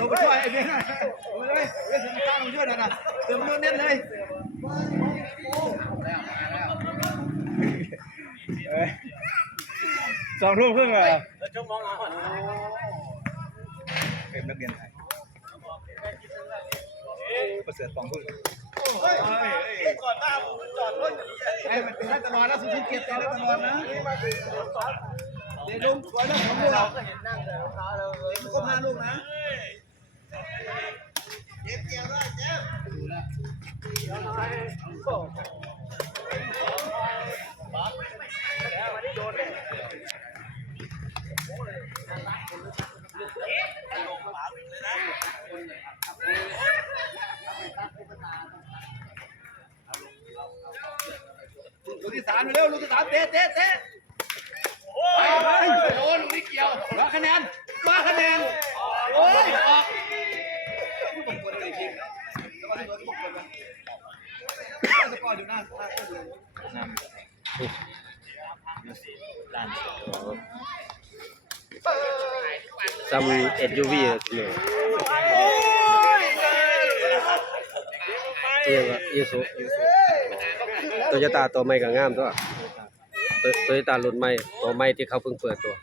ลงไปช่วยไอ้เบนลงไปเลยเบนเสือข้างลงช่วยหน่อยนะเสือมันเน้นเลย2 ทุ่มครึ่งเหรอชั่วโมงละเป็นนักเรียนไทยประเสริฐ2 ทุ่มก่อนหน้าผมจอดรถไอ้มันเป็นรัฐบาลแล้วสุดที่เกียรติรัฐบาลนะเดี๋ยวลุงสวยแล้ว2 ลูกเราก็เห็นนั่งแต่รองเท้าเราลูกก็5 ลูกนะเจ็บเกี่ยวด้วยเจ็บดูแลลูกที่ 3เร็วลูกที่ 3เตะโอ้ยโดนลูกนี้เกี่ยวมาคะแนนโอ้ยออกสกอร์อยู่หน้าซัมSUV เนี่ยอีซูโตโยต้าตัวใหม่ก็งามตัวโตโยต้ารุ่นใหม่ตัวใหม่ที่เขาเพิ่งเปิดตัว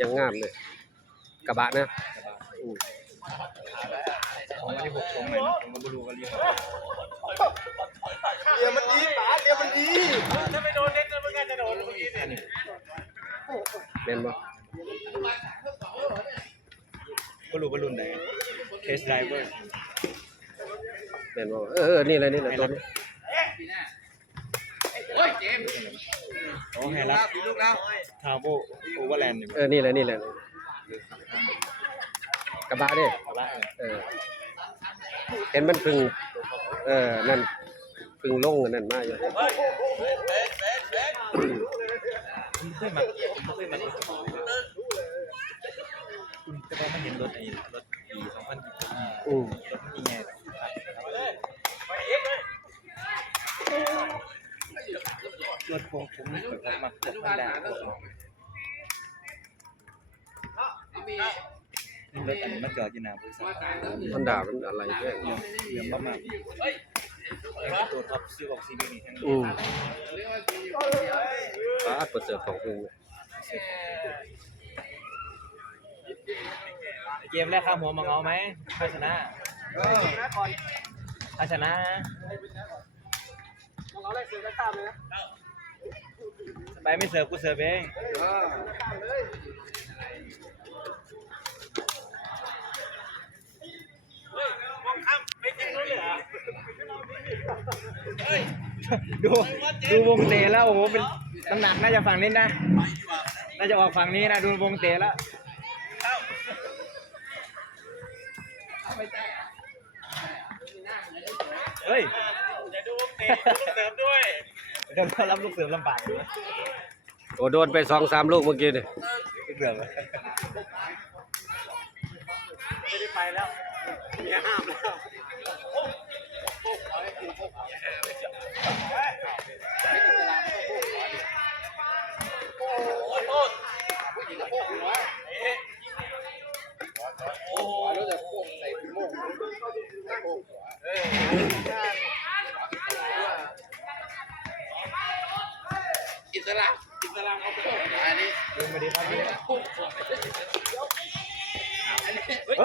ยังงามเลยกระบะนะของที่ผมชมเลยผมก็รู้ว่าเรียมันดีป๋าเรียมันดีถ้าไม่โดนเน็ตมันก็จะโดนเมื่อกี้เนี่ยเป็นบ่ก็รู้ว่ารุ่นไหนเทสไดเวอร์เป็นบ่นี่แหละตัวนี้โอ้ยเจมโอ้แฮร์รับลูกแล้วทาโบโอเวอร์แลนด์นี่แหละกระบะดิเห็นมันพึ่งนั่นพึ่งลงนั่นมาอยู่ไม่เคยมาคุณจะว่ามันเห็นรถปี2020รถมันยังไงรถผมมาคนแรกรถมันจอดอยู่หน้าบริษัทมันด่ามันอะไรแค่เยี่ยมมากตัวท็อปซื้อบอกซีนี่ทั้งเปิดเสือ2 ทุ่มเกมแรกข้ามหัวมังเอาไหมถ้าชนะถ้าชนะมังเอาแรกเสือก็ข้ามเลยนะไปไม่เสิร์ฟกูเสิร์ฟเองดูวงเตะแล้วโอ้โหเป็นน้ำหนักน่าจะฝั่งนี้นะน่าจะออกฝั่งนี้นะดูวงเตะแล้วเฮ้ยจะดูวงเตะลูกเสริมด้วยเดี๋ยวรับลูกเสริมลำบากเลยโอ้โดนไป2-3 ลูกเมื่อกี้นี่ลูกเสริมไม่ได้ไปแล้วอย่าห้ามแล้วอิสระเขาไปอันนี้ดูมาดีครับเฮ้ย